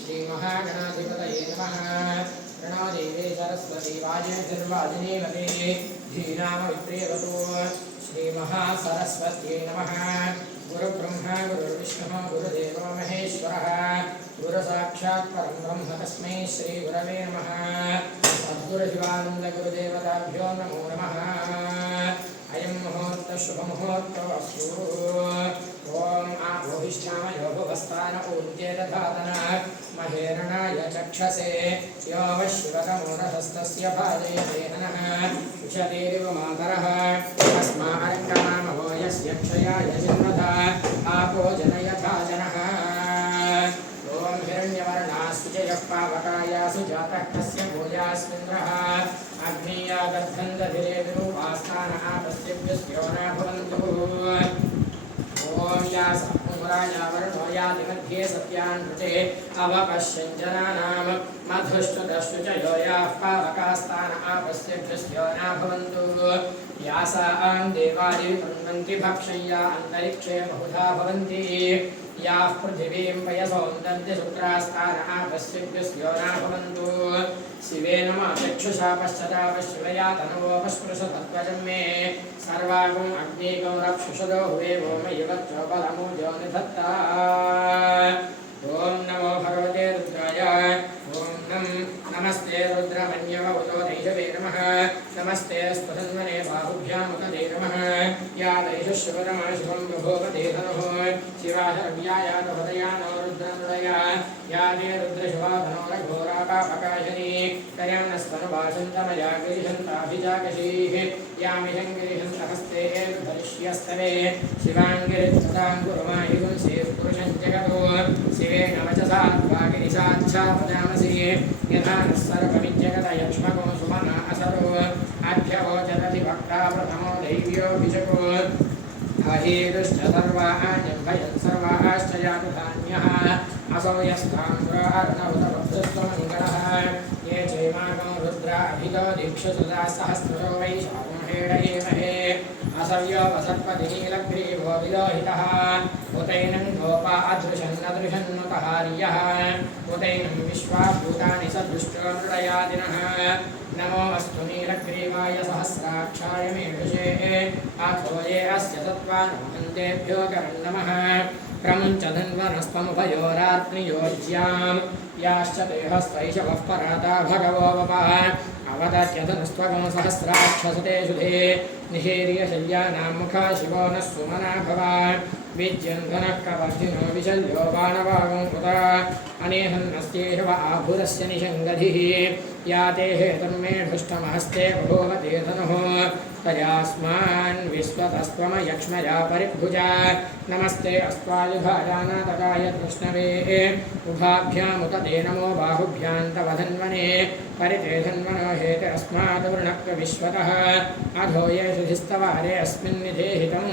श्रीमहागणाधिपतये श्रीमहासरस्वत्यै नमः। गुरुब्रह्मा, गुरुर्विष्णुः, गुरुदेवो महेश्वरः। गुरुसाक्षात् परं ब्रह्म तस्मै श्रीगुरवे नमः। सद्गुरुशिवानन्दगुरुदेवताभ्यो नमो नमः। अयं मुहूर्तः भुवस्तान महेरणाय चक्षसे यो वः शिवतमोरहस्तस्य भाजयते विशतेरिव मातरः तस्मारङ्गमामवो यस्य क्षयाय जिन्मधा आपो जनयथा जनः। ॐ हिरण्यवर्णास्तु हिरण्यवर्णास्विजयः पावकायासु जातः कस्य भूयास्मिन्द्रः। अग्नीयागद्धन्दधिरे विरूपास्थान आपस्तिभ्यस्यो न भवन्तु ॐ या समुराया वर्णो यातिमध्ये सत्यान्वृते अवपश्यञ्जनानां मधुश्चुतश्चु च यो याः पावकास्तान आपस्यभ्यस्यो न भवन्तु यासां देवादिवितन्वन्ति भक्षय्या अन्तरिक्षे बहुधा भवन्ति। याः पृथिवीं वयसौन्दन्ति शुक्रास्तान आपस्यभ्यस्यो न भवन्तु। शिवे नमः चक्षुषा पश्चतापश्शिवया तनवोपस्पृशतत्त्वजं मे सर्वागुम् अग्निगं रक्षुषदो हुवे भौमयवच्चोपलमुजो निधत्ता। ॐ नमो भगवते रुद्राय ॐ नं नमस्ते रुद्रमन्यवतो दैषवे नमः। नमस्ते स्पृहन्वने बाहुभ्यामुखदे नमः। या दैषः शिवरमा शिवं बभूवते धनुः। शिवाशरव्याया नो रुद्रनुदया या ते रुद्रशिवाधनोरघोरापापकाशिनी। तयं नस्तनुभाषन्तमया या गिरिहन्तहस्ते धरिष्यस्तवे शिवाङ्गिरित्तां कुर्माहि पुंसेः जगतो शिवेन वचसा वागिरिसाच्छापदामसि यथा नः सर्वमिज्जगत यक्ष्मको सुमना असरो आभ्यवोचरति भक्ता प्रथमो दैव्योऽभिषको अहीरुश्च सर्वाण्यभयन् सर्वाश्च यातु धान्यः असौ यस्ताम्रार्णवतवृत्तमङ्गलः ये चैमाकं रुद्राभितो दीक्षसुधा सहस्रशो वैशाखेडयेमहे असव्यो वसत्पतिनीलग्रीवो विलोहितः उतैनं गोपा अदृशन्नदृशन्नुतहार्यः उतैनं सदृष्टो मृडयादिनः नमो अस्तु नीलग्रीवाय सहस्राक्षाय मेषे अथो ये अस्य सत्त्वानुमन्तेभ्यो करं नमः प्रमुञ्च धन्वनस्त्वमुभयोरात्मयोज्यां याश्च देहस्तैषवः पराता भगवो वपः। अवदत्यधनस्त्वगं सहस्राक्षसते शुधे निषेर्यशल्यानां मुखा शिवो नः सुमना भव विद्यन्धनः कवर्जिनो विशल्यो बाणवागं कृत? अनेहन्नस्त्येषव आभुरस्य निषङ्गधिः या ते हेतन्मेढुष्टमहस्ते बभूवते धनुः तयास्मान् विश्वतस्त्वमयक्ष्मया परिभुजा। नमस्ते अस्त्वायुधायानातकाय कृष्णवे। उभाभ्यामुतते नमो बाहुभ्यां तव परिते धन्वनो। हेते अस्मात् वृणक्व विश्वतः। अधो ये सुधिस्तवारे अस्मिन् निधेहितम्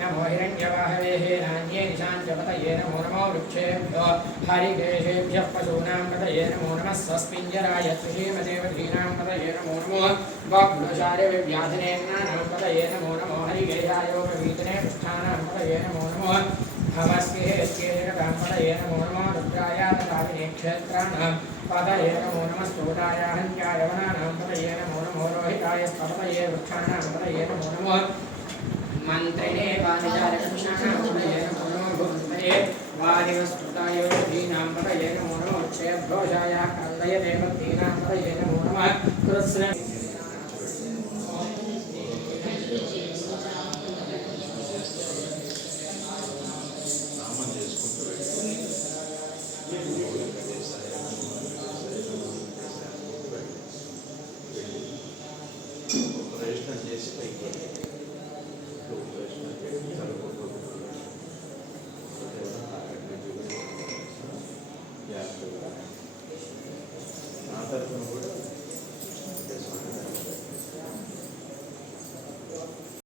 नमो हिरण्यवाहवे नान्ये निशाञ्चपतये नमो नमो वृक्षेभ्यो हरिकेशेभ्यः पशूनां पतये नमो नमः स्वस्पिञ्जराय त्रिषीमदेवधीनां पतये नमो नमो वक्लुषार्यव्याधिनेन्द्राणां पतये नमो नमो हरिकेशायोपवीतने पृष्ठानां पतये नमो नमो भवस्केश्चेरकां पतये नमो नमो रुद्रायातकालिने क्षेत्राणां पतये नमो नमः स्तोटाय हन्त्याय वनानां पतये नमो नमो रोहिताय स्तपतये वृक्षाणां पतये नमो नमो मन्त्रिणे पारिजातकक्षाणां पतये नमो नमो भूमपतये वादिवस्फुटाय दीनां पतये नमो नमो क्षयघोषाय कन्दयते भक्तीनां पतये नमो नमः कृत्स्न ప్రయత్నం చేసి పైకి